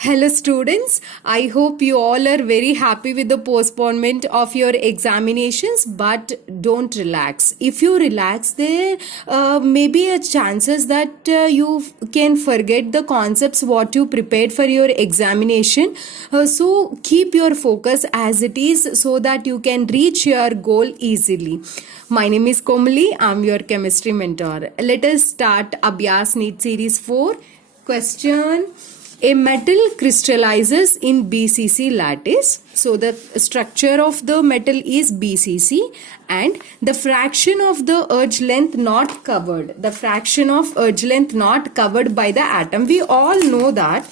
Hello students, I hope you all are very happy with the postponement of your examinations, but don't relax. If you relax, there may be a chances that you can forget the concepts what you prepared for your examination. So keep your focus as it is so that you can reach your goal easily. My name is Komali, I'm your chemistry mentor. Let us start Abhyas NEET Series 4. Question: a metal crystallizes in BCC lattice. So the structure of the metal is BCC and the fraction of the edge length not covered. The fraction of edge length not covered by the atom. We all know that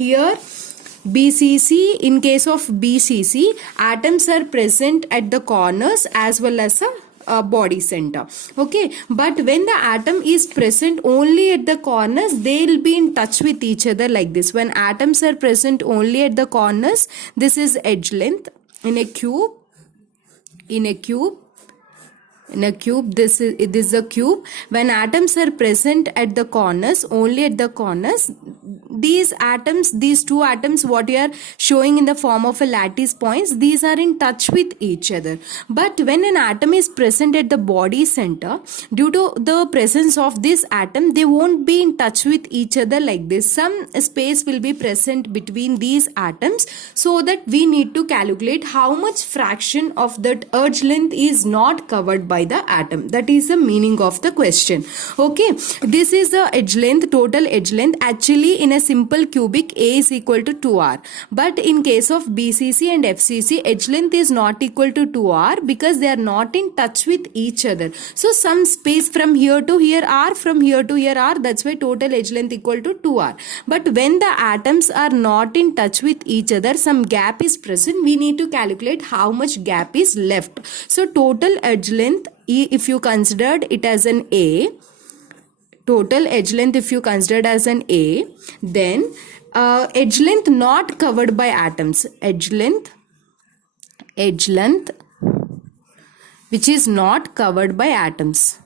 here BCC, in case of BCC, atoms are present at the corners as well as a body center. Okay, but when the atom is present only at the corners, they will be in touch with each other like this. When atoms are present only at the corners, this is edge length. In a cube, this is a cube. When atoms are present at the corners, only at the corners, these two atoms what you are showing in the form of a lattice points, these are in touch with each other. But when an atom is present at the body center, due to the presence of this atom, they won't be in touch with each other like this. Some space will be present between these atoms, so that we need to calculate how much fraction of that edge length is not covered by the atom. That is the meaning of the question. Okay, this is the edge length, total edge length. Actually, in a simple cubic, A is equal to 2r. But in case of BCC and FCC, edge length is not equal to 2r because they are not in touch with each other. So some space from here to here r, from here to here r. That's why total edge length equal to 2r. But when the atoms are not in touch with each other, some gap is present. We need to calculate how much gap is left. So total edge length, if you considered it as an A, total edge length if you considered as an A, then edge length not covered by atoms, edge length which is not covered by atoms,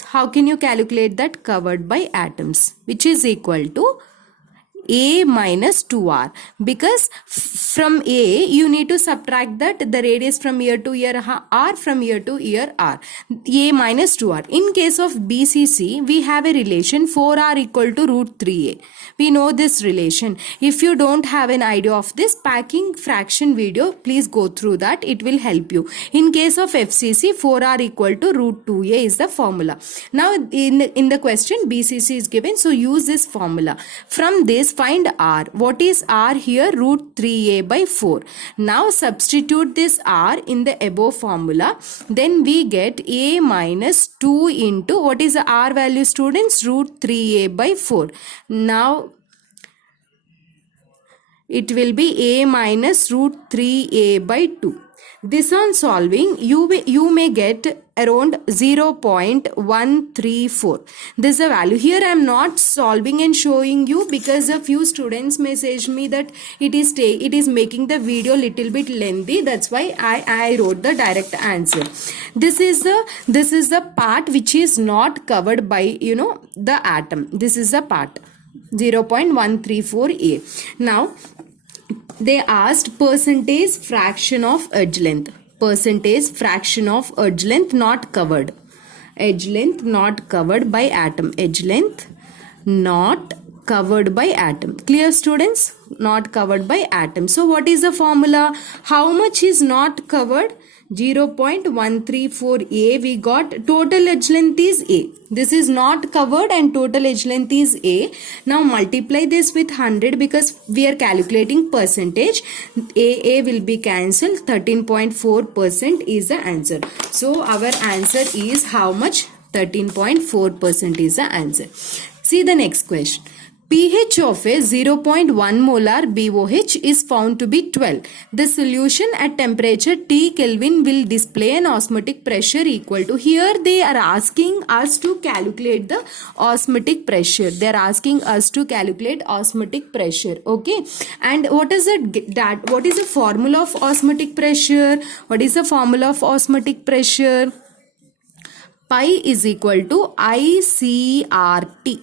how can you calculate that? Covered by atoms, which is equal to A minus 2r, because from A you need to subtract that the radius from here to here r, from here to here r, A minus 2r. In case of BCC, we have a relation 4r equal to root 3a. We know this relation. If you don't have an idea of this, packing fraction video, please go through that. It will help you. In case of FCC, 4r equal to root 2a is the formula. Now in the question, BCC is given, so use this formula. From this, find r. What is r here? Root 3a by 4. Now substitute this r in the above formula. Then we get a minus 2 into, what is the r value, students? Root 3a by 4. Now it will be a minus root 3a by 2. This on solving, you may get around 0.134. This is the value. Here I am not solving and showing you because a few students messaged me that it is making the video little bit lengthy. That's why I wrote the direct answer. This is the part which is not covered by the atom. This is the part 0.134a. Now they asked percentage fraction of edge length. Percentage fraction of edge length not covered. Edge length not covered by atom. Edge length not covered by atom. Clear, students? Not covered by atom. So what is the formula? How much is not covered? 0.134a. We got total edge length is A. This is not covered and total edge length is A. Now multiply this with 100 because we are calculating percentage. A will be cancelled. 13.4% is the answer. So our answer is how much? 13.4% is the answer. See the next question. pH of a 0.1 molar BOH is found to be 12. The solution at temperature T Kelvin will display an osmotic pressure equal to. Here they are asking us to calculate the osmotic pressure. They are asking us to calculate osmotic pressure. Okay. And what is it? What is the formula of osmotic pressure? What is the formula of osmotic pressure? Pi is equal to ICRT.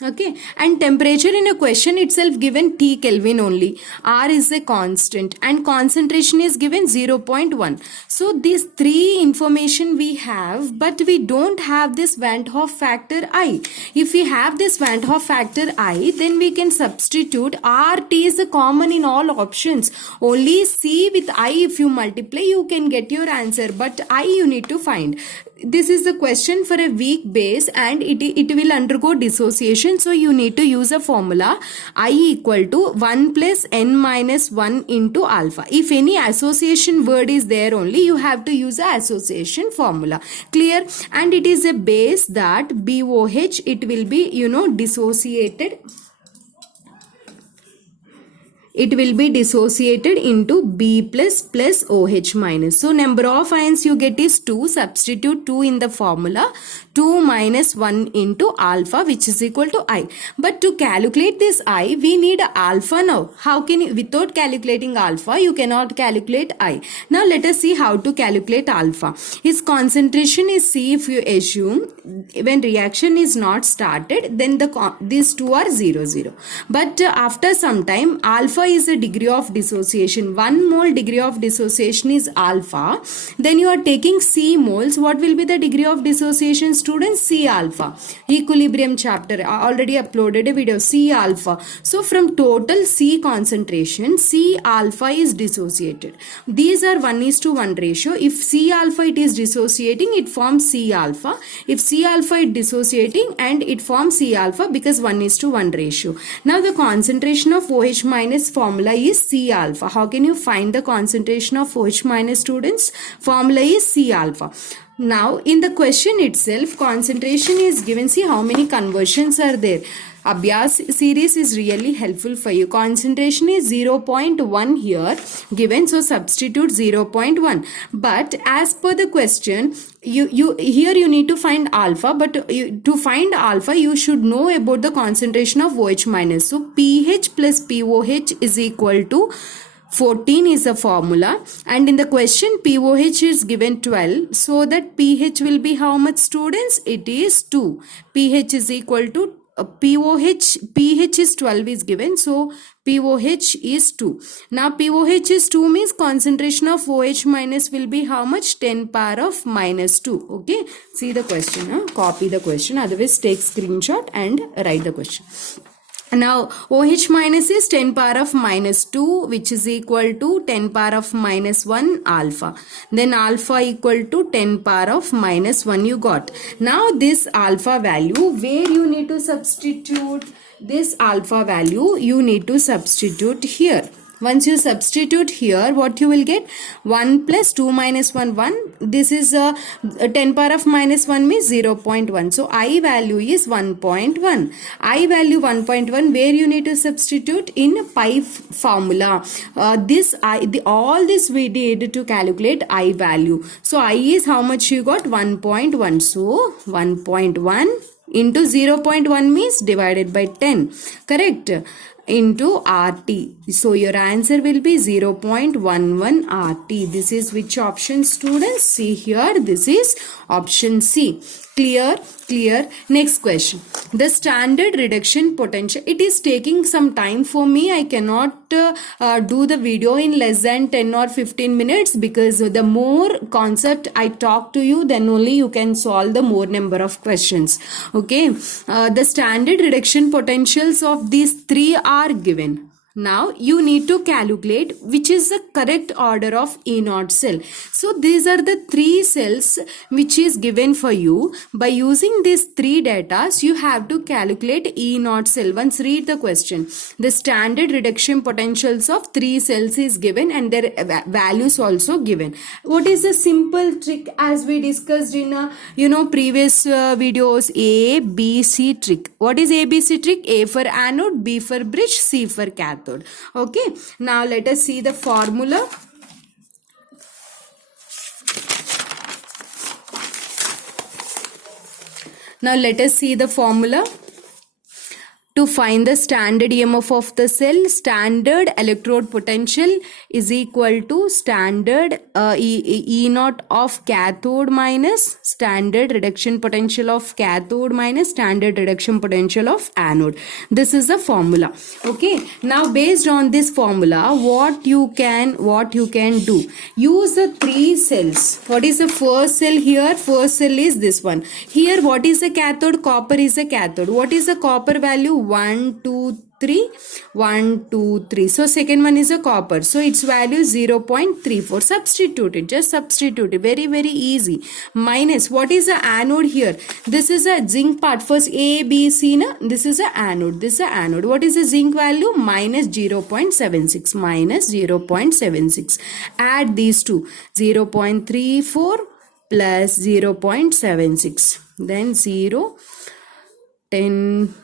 Okay, and temperature in a question itself given T Kelvin only. R is a constant and concentration is given 0.1. So these three information we have, but we don't have this Van 't Hoff factor I. If we have this Van 't Hoff factor I, then we can substitute RT is a common in all options. Only C with I if you multiply you can get your answer, but I you need to find. This is the question for a weak base and it will undergo dissociation, so you need to use a formula I equal to 1 plus n minus 1 into alpha. If any association word is there only, you have to use a association formula. Clear? And it is a base that BOH, it will be dissociated. It will be dissociated into B plus OH minus. So number of ions you get is 2. Substitute 2 in the formula. 2 minus 1 into alpha, which is equal to I. But to calculate this I, we need alpha now. How can you, without calculating alpha, you cannot calculate I. Now let us see how to calculate alpha. Its concentration is C if you assume when reaction is not started, then these two are 0, 0. But after some time, alpha is the degree of dissociation. 1 mole degree of dissociation is alpha. Then you are taking C moles. What will be the degree of dissociation, students? C alpha. Equilibrium chapter. I already uploaded a video. C alpha. So from total C concentration, C alpha is dissociated. These are 1:1 ratio. If C alpha it is dissociating, it forms C alpha. If C alpha is dissociating and it forms C alpha because 1:1 ratio. Now the concentration of OH minus formula is C alpha. How can you find the concentration of OH minus, students? Formula is C alpha. Now in the question itself, concentration is given. See how many conversions are there. Abhyas series is really helpful for you. Concentration is 0.1 here given, so substitute 0.1. But as per the question, you here you need to find alpha, but to find alpha you should know about the concentration of OH minus. So pH plus POH is equal to 14 is the formula, and in the question POH is given 12, so that pH will be how much, students? It is 2. pH is equal to pH is 12 is given, so POH is 2. Now POH is 2 means concentration of OH minus will be how much? 10 power of minus 2. Okay, see the question, copy the question, otherwise take screenshot and write the question. Now OH minus is 10 power of minus 2, which is equal to 10 power of minus 1 alpha. Then alpha equal to 10 power of minus 1 you got. Now this alpha value, where you need to substitute? This alpha value you need to substitute here. Once you substitute here, what you will get? 1 plus 2 minus 1, 1. This is 10 power of minus 1 means 0.1. So I value is 1.1. I value 1.1. Where you need to substitute? In pi formula. All this we did to calculate I value. So I is how much you got? 1.1. So 1.1 into 0.1 means divided by 10. Correct? Into RT. So your answer will be 0.11 RT. This is which option, students? See here, this is option C. Clear? Clear. Next question. The standard reduction potential. It is taking some time for me. I cannot do the video in less than 10 or 15 minutes because the more concept I talk to you, then only you can solve the more number of questions. Okay. The standard reduction potentials of these three are given. Now you need to calculate which is the correct order of E0 cell. So these are the three cells which is given for you. By using these three data, you have to calculate E0 cell. Once read the question. The standard reduction potentials of three cells is given and their values also given. What is the simple trick as we discussed in previous videos? A, B, C trick. What is A, B, C trick? A for anode, B for bridge, C for cathode. Okay, now let us see the formula. Now let us see the formula. to find the standard EMF of the cell. Standard electrode potential is equal to standard E naught of cathode minus standard reduction potential of cathode minus standard reduction potential of anode. This is the formula. Okay, now based on this formula, what you can do, use the three cells. What is the first cell here? First cell is this one. Here what is the cathode? Copper is the cathode. What is the copper value? 1 2 3 1 2 3. So second one is a copper, so its value is 0.34. substitute it, just substitute it, very easy. Minus, what is the anode here? This is a zinc part. First A B C na, this is a anode, this is a anode. What is the zinc value? Minus 0.76, minus 0.76. Add these two, 0.34 plus 0.76, then 0 10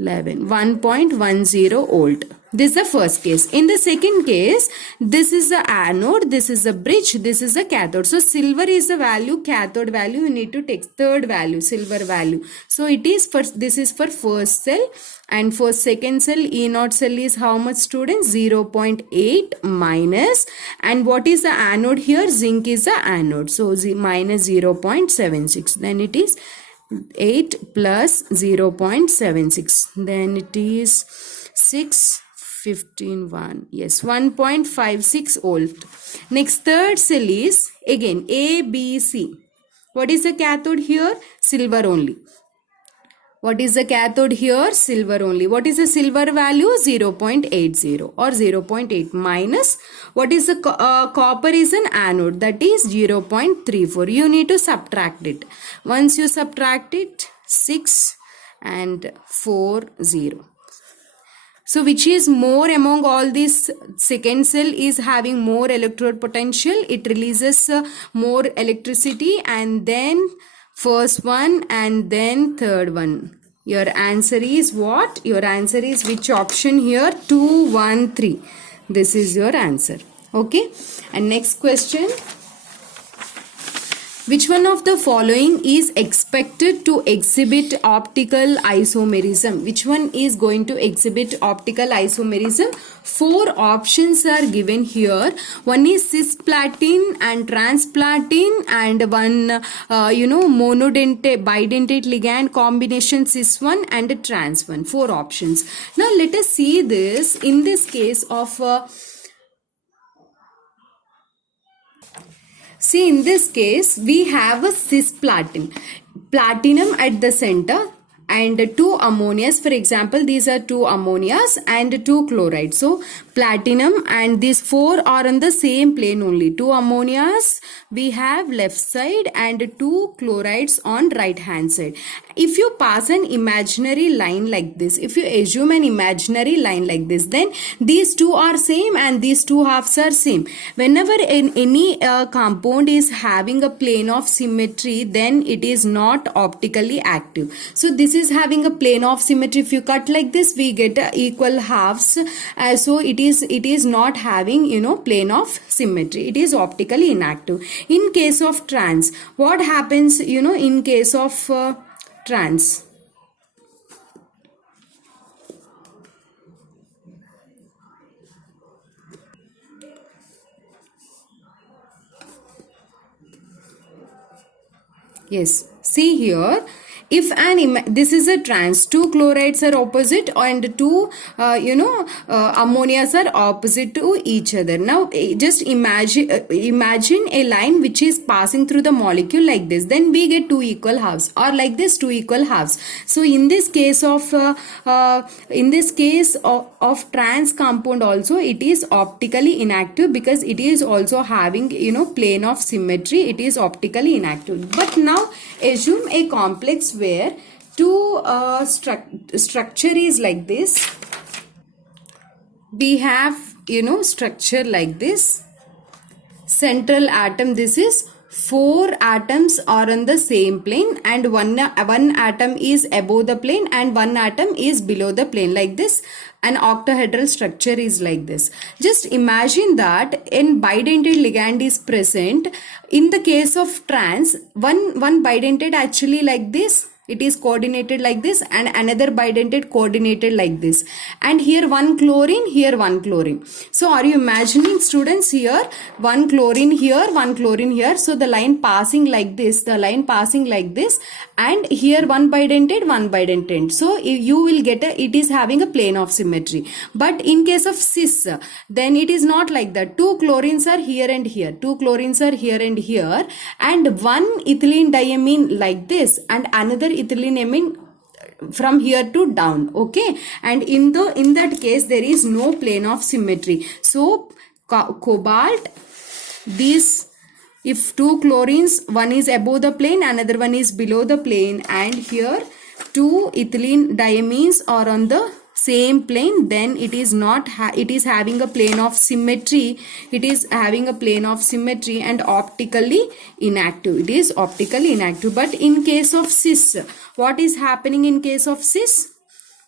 11, 1.10 volt. This is the first case. In the second case, this is the anode, this is the bridge, this is the cathode. So silver is the value, cathode value, you need to take third value, silver value. So it is first, this is for first cell, and for second cell, E naught cell is how much, students? 0.8 minus, and what is the anode here? Zinc is the anode, so minus 0.76. Then it is 8 plus 0.76, then it is 6 15 1, yes, 1.56 volt. Next, third cell is again A B C. What is the cathode here? Silver only. What is the cathode here? Silver only. What is the silver value? 0.80 or 0.8 minus. What is the copper is an anode, that is 0.34. You need to subtract it. Once you subtract it, 6 and 4 0. So which is more among all these? Second cell is having more electrode potential. It releases more electricity, and then first one and then third one. Your answer is what? Your answer is which option here? 2 1 3. This is your answer. Okay. And next question. Which one of the following is expected to exhibit optical isomerism? Which one is going to exhibit optical isomerism? 4 options are given here. One is cisplatin and transplatin, and one monodentate bidentate ligand combination cis1 and a trans one. 4 options. Now let us see this in this case of see, in this case, we have a cisplatin. Platinum at the center and 2 ammonias. For example, these are 2 ammonias and 2 chlorides. So, platinum and these 4 are on the same plane only. 2 ammonias we have left side and 2 chlorides on right hand side. If you pass an imaginary line like this, if you assume an imaginary line like this, then these 2 are same and these 2 halves are same. Whenever any compound is having a plane of symmetry, then it is not optically active. So this is having a plane of symmetry. If you cut like this, we get equal halves. So it is not having plane of symmetry. It is optically inactive. In case of trans, what happens in case of trans? Yes, see here, if this is a trans, 2 chlorides are opposite and 2 ammonias are opposite to each other. Now just imagine a line which is passing through the molecule like this. Then we get 2 equal halves, or like this 2 equal halves. So in this case of trans compound also, it is optically inactive because it is also having plane of symmetry. It is optically inactive. But now assume a complex where 2 structure is like this. We have structure like this. Central atom, this is 4 atoms are on the same plane, and one atom is above the plane and 1 atom is below the plane, like this. An octahedral structure is like this. Just imagine that in bidentate ligand is present. In the case of trans, one bidentate actually like this, it is coordinated like this, and another bidentate coordinated like this, and here one chlorine, here one chlorine. So are you imagining, students, here one chlorine here, one chlorine here, so the line passing like this, the line passing like this, and here one bidentate, so you will get it is having a plane of symmetry. But in case of cis, then it is not like that. Two chlorines are here and here, two chlorines are here and here, and one ethylene diamine like this, and another ethylene amine from here to down. Okay, and in that case there is no plane of symmetry. So cobalt, these, if two chlorines, one is above the plane, another one is below the plane, and here two ethylene diamines are on the same plane, then it is not it is having a plane of symmetry. It is having a plane of symmetry and optically inactive. It is optically inactive. But in case of cis, what is happening in case of cis?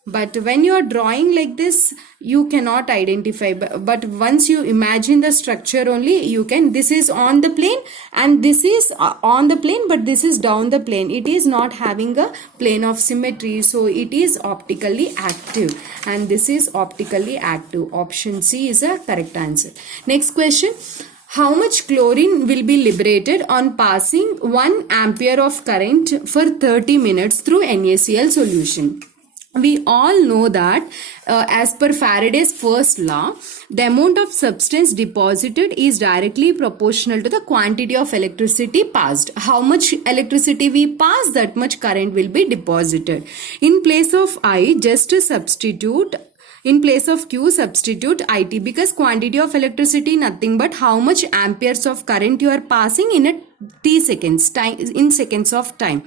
But when you are drawing like this, you cannot identify, but once you imagine the structure only, you can. This is on the plane and this is on the plane, but this is down the plane. It is not having a plane of symmetry, so it is optically active, and this is optically active. Option C is a correct answer. Next question. How much chlorine will be liberated on passing 1 ampere of current for 30 minutes through NaCl solution? We all know that as per Faraday's first law, the amount of substance deposited is directly proportional to the quantity of electricity passed. How much electricity we pass, that much current will be deposited. In place of I, just substitute, in place of Q, substitute IT, because quantity of electricity nothing but how much amperes of current you are passing in a t seconds time, in seconds of time,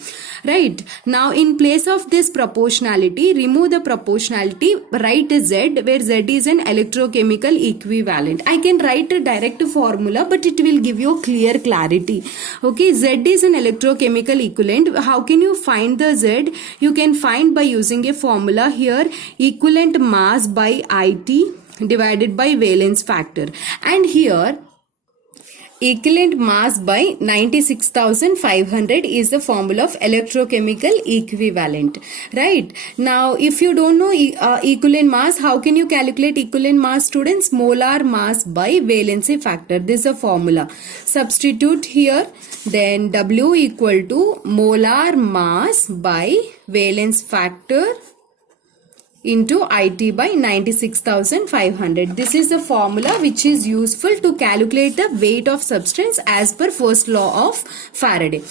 right? Now in place of this proportionality, remove the proportionality, write Z, where Z is an electrochemical equivalent. I can write a direct formula, but it will give you clear clarity. Okay, Z is an electrochemical equivalent. How can you find the Z? You can find by using a formula here, equivalent mass by IT divided by valence factor, and here equivalent mass by 96,500 is the formula of electrochemical equivalent, right? Now if you don't know equivalent mass, how can you calculate equivalent mass, students? Molar mass by valency factor. This is a formula. Substitute here, then W equal to molar mass by valence factor into IT by 96,500. This is the formula which is useful to calculate the weight of substance as per first law of Faraday.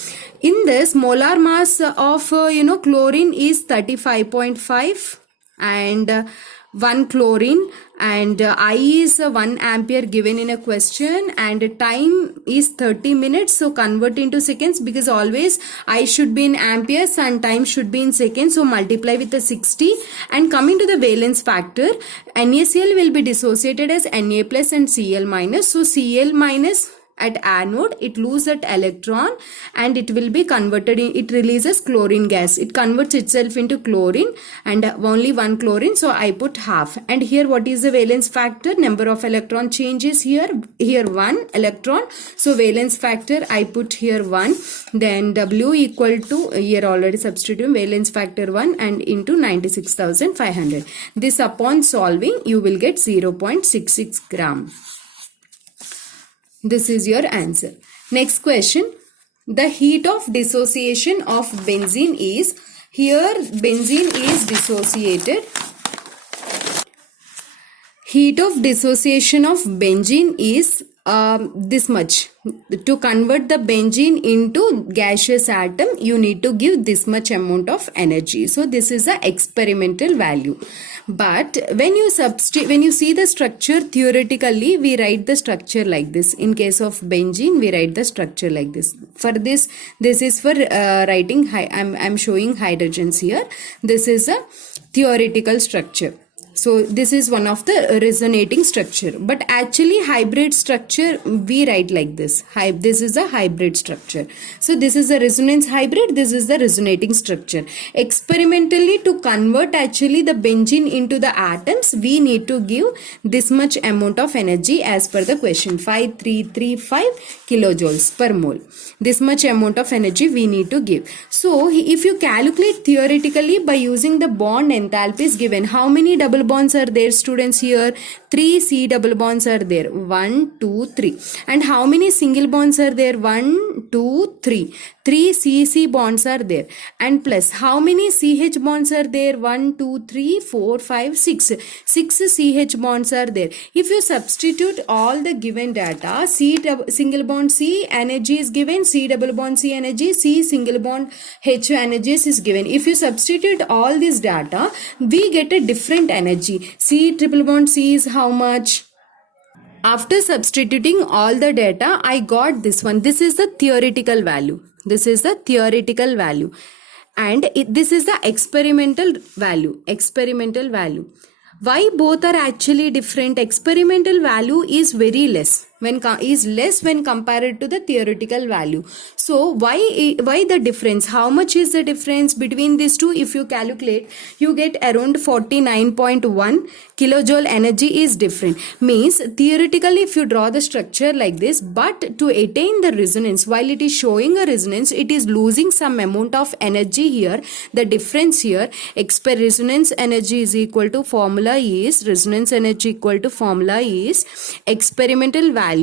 In this, molar mass of chlorine is 35.5 and 1 chlorine, and I is 1 ampere given in a question, and time is 30 minutes. So convert into seconds, because always I should be in amperes and time should be in seconds. So multiply with the 60, and coming to the valence factor, NaCl will be dissociated as Na plus and Cl minus. So Cl minus at anode, it loses that electron and it will be converted in, it releases chlorine gas. It converts itself into chlorine and only 1 chlorine, so I put half. And here what is the valence factor? Number of electron changes here 1 electron, so valence factor I put here 1. Then W equal to, here already substitute valence factor 1 and into 96,500. This upon solving you will get 0.66 gram. This is your answer. Next question. The heat of dissociation of benzene is, here benzene is dissociated. Heat of dissociation of benzene is this much. To convert the benzene into gaseous atom, you need to give this much amount of energy. So this is the experimental value. But when you see the structure theoretically, we write the structure like this. In case of benzene, we write the structure like this. For this is for writing. I'm showing hydrogens here. This is a theoretical structure. So this is one of the resonating structure, but actually hybrid structure we write like this. This is a hybrid structure. So this is a resonance hybrid, this is the resonating structure. Experimentally, to convert actually the benzene into the atoms, we need to give this much amount of energy as per the question, 5335 kilojoules per mole. This much amount of energy we need to give. So if you calculate theoretically by using the bond enthalpies given, how many double bonds are there, students? Here 3 C double bonds are there, 1 2 3. And how many single bonds are there? 1 2 3. 3 CC bonds are there, and plus how many CH bonds are there? 1 2 3 4 5 6. 6 CH bonds are there. If you substitute all the given data, single bond C energy is given, C double bond C energy, C single bond H energies is given. If you substitute all this data, we get a different energy. C triple bond C is how much? After substituting all the data, I got this one. This is the theoretical value. This is the theoretical value. And this is the experimental value. Experimental value. Why both are actually different? Experimental value is very less. Is less when compared to the theoretical value. So why the difference? How much is the difference between these two? If you calculate, you get around 49.1 kilojoule energy is different. Means theoretically if you draw the structure like this, but to attain the resonance, while it is showing a resonance, it is losing some amount of energy here. The difference here, resonance energy is equal to formula is, resonance energy equal to formula is experimental value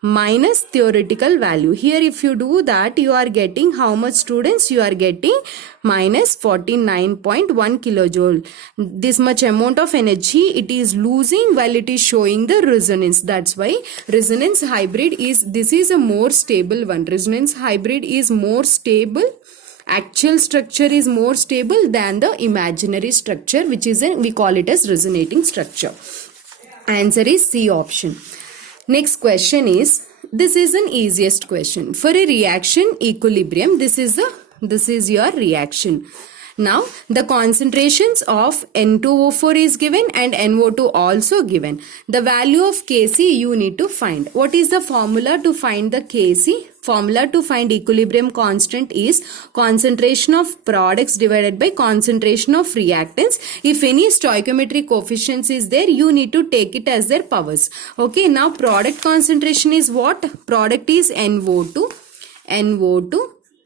minus theoretical value. Here if you do that, you are getting how much, students? You are getting minus 49.1 kilojoule. This much amount of energy it is losing while it is showing the resonance. That's why resonance hybrid is, this is a more stable one. Resonance hybrid is more stable. Actual structure is more stable than the imaginary structure, which is we call it as resonating structure. Answer is C option. Next question is, this is an easiest question. For a reaction equilibrium, this is your reaction. Now the concentrations of N2O4 is given and NO2 also given. The value of Kc you need to find. What is the formula to find the Kc? Formula to find equilibrium constant is concentration of products divided by concentration of reactants. If any stoichiometric coefficients is there, you need to take it as their powers. Okay, now product concentration is what? Product is NO2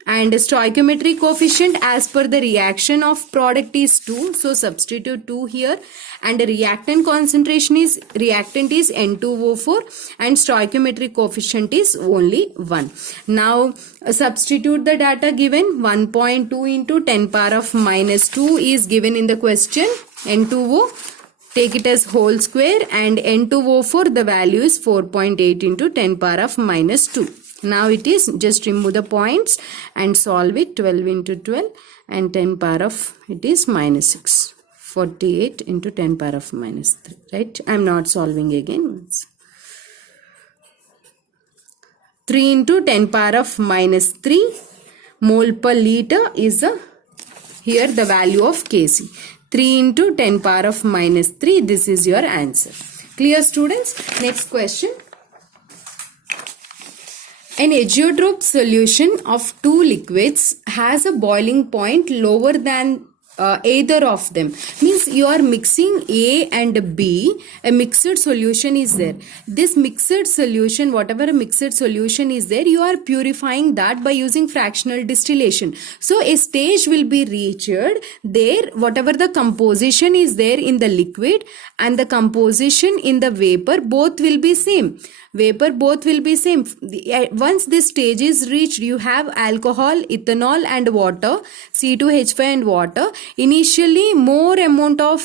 and stoichiometric coefficient as per the reaction of product is 2. So substitute 2 here, and reactant concentration is, reactant is N2O4 and stoichiometric coefficient is only 1. Now substitute the data given. 1.2 into 10 power of minus 2 is given in the question. N2O, take it as whole square, and N2O4 the value is 4.8 into 10 power of minus 2. Now it is just remove the points and solve it. 12 into 12 and 10 power of it is minus 6. 48 into 10 power of minus 3. Right? I am not solving again. 3 into 10 power of minus 3 mole per liter is here the value of Kc. 3 into 10 power of minus 3. This is your answer. Clear, students? Next question. An azeotrope solution of two liquids has a boiling point lower than either of them. Means you are mixing A and B, a mixed solution is there. This mixed solution, whatever a mixed solution is there, you are purifying that by using fractional distillation. So a stage will be reached there, whatever the composition is there in the liquid and the composition in the vapor, both will be same. Both will be same. Once this stage is reached, you have alcohol, ethanol and water, C2H5 and water. Initially more amount of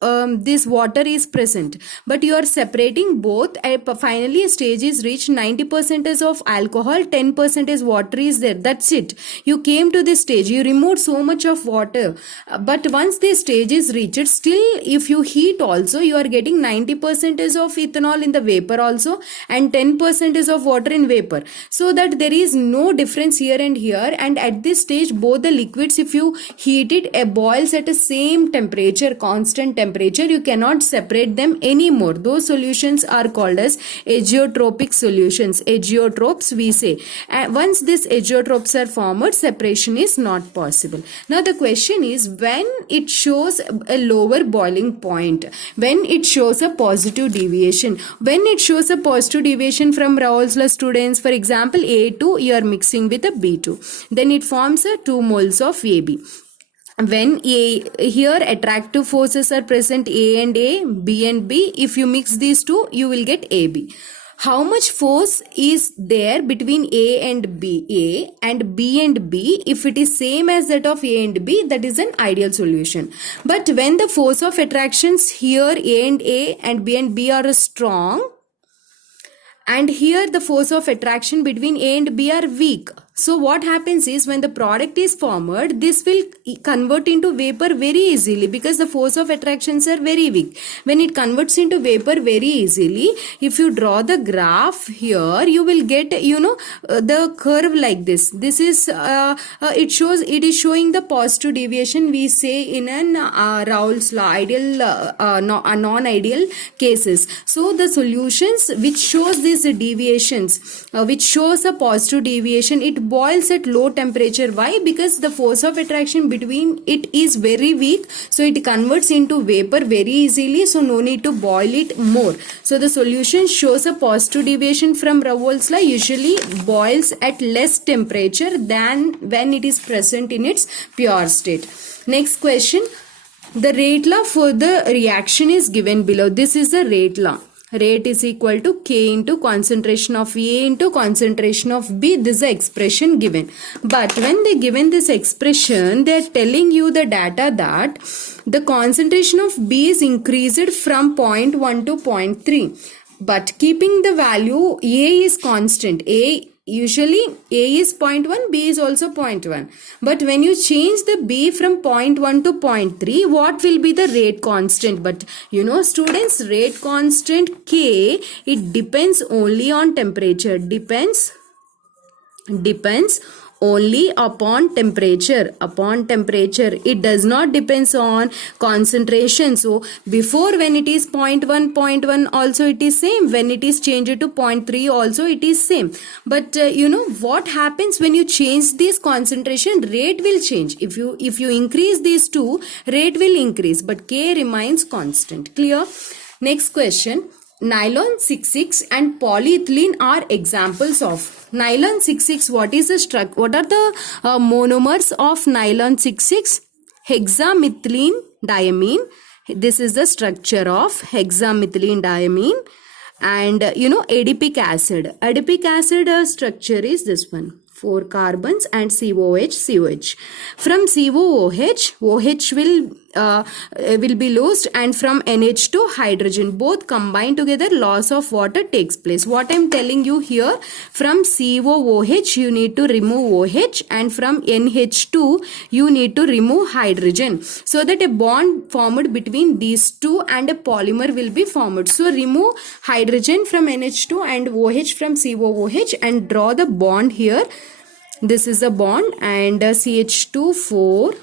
this water is present, but you are separating both. Finally a stage is reached, 90% of alcohol, 10% water is there, that's it. You came to this stage, you removed so much of water, but once this stage is reached, still if you heat also, you are getting 90% of ethanol in the vapor also, and 10% of water in vapor, so that there is no difference here and here. And at this stage both the liquids, if you heat it, boils at a same temperature, constant temperature, you cannot separate them anymore. Those solutions are called as azeotropic solutions, azeotropes we say. And once these azeotropes are formed, separation is not possible. Now the question is, when it shows a lower boiling point, when it shows a positive deviation, when it shows a positive deviation from Raoult's law, students, for example A2 you are mixing with a B2, then it forms a 2 moles of AB. When here attractive forces are present, A and A, B and B, if you mix these two you will get AB. How much force is there between A and B, A and B and B? If it is same as that of A and B, that is an ideal solution. But when the force of attractions here A and B are strong, and here the force of attraction between A and B are weak. So what happens is, when the product is formed, this will convert into vapor very easily, because the force of attractions are very weak. When it converts into vapor very easily, if you draw the graph here, you will get, the curve like this. This is it is showing the positive deviation, we say in an Raoult's law, ideal non-ideal cases. So the solutions which shows these deviations, which shows a positive deviation, it boils at low temperature. Why? Because the force of attraction between it is very weak, so it converts into vapor very easily, so no need to boil it more. So the solution shows a positive deviation from Raoult's law, usually boils at less temperature than when it is present in its pure state. Next question, the rate law for the reaction is given below. This is the rate law. Rate is equal to K into concentration of A into concentration of B. This is the expression given. But when they given this expression, they are telling you the data that the concentration of B is increased from 0.1 to 0.3. But keeping the value A is constant. Usually A is 0.1, B is also 0.1. But when you change the B from 0.1 to 0.3, what will be the rate constant? But students, rate constant K, it depends only on temperature. Depends only upon temperature. It does not depends on concentration. So before, when it is 0.1 also it is same, when it is changed to 0.3 also it is same. But what happens when you change this concentration? Rate will change. If you increase these two, rate will increase, but K remains constant. Clear? Next question, nylon 66 and polyethylene are examples of. Nylon 66, what are the monomers of nylon 66? Hexamethylene diamine. This is the structure of hexamethylene diamine. And adipic acid. Adipic acid structure is this one. 4 carbons and COH. From COOH, OH will be lost, and from NH2, hydrogen. Both combined together, loss of water takes place. What I am telling you here, from COOH you need to remove OH, and from NH2 you need to remove hydrogen, so that a bond formed between these two and a polymer will be formed. So remove hydrogen from NH2 and OH from COOH and draw the bond here. This is a bond, and CH2 4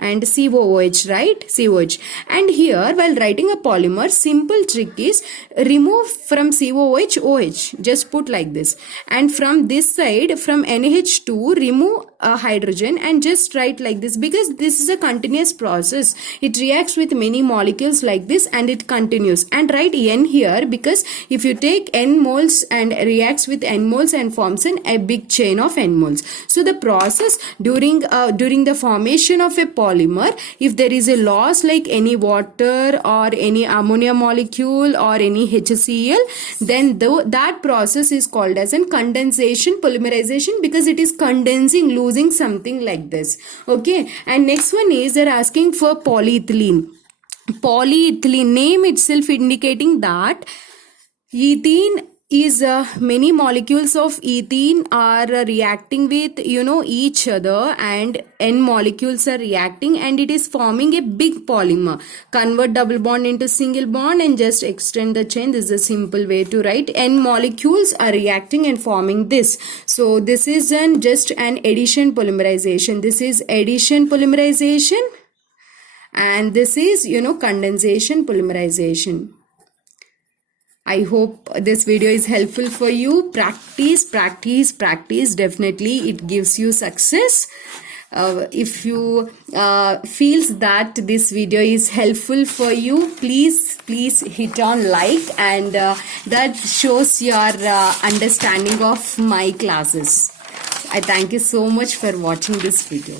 and COOH, right? COH. And here, while writing a polymer, simple trick is remove from COOH OH. Just put like this. And from this side, from NH2, remove a hydrogen and just write like this, because this is a continuous process. It reacts with many molecules like this and it continues. And write N here, because if you take N moles and reacts with N moles and forms a big chain of N moles. So the process during the formation of a polymer, if there is a loss like any water or any ammonia molecule or any HCl, then that process is called as a condensation polymerization, because it is condensing, losing something like this. Okay, and next one is they're asking for polyethylene. polyethylene, name itself indicating that ethene is many molecules of ethene are reacting with each other, and n molecules are reacting, and it is forming a big polymer. Convert double bond into single bond and just extend the chain. This is a simple way to write. N molecules are reacting and forming this. So this is just an addition polymerization. This is addition polymerization, and this is condensation polymerization. I hope this video is helpful for you. Practice, practice, practice. Definitely it gives you success. If you feels that this video is helpful for you, please hit on like, and that shows your understanding of my classes. I thank you so much for watching this video.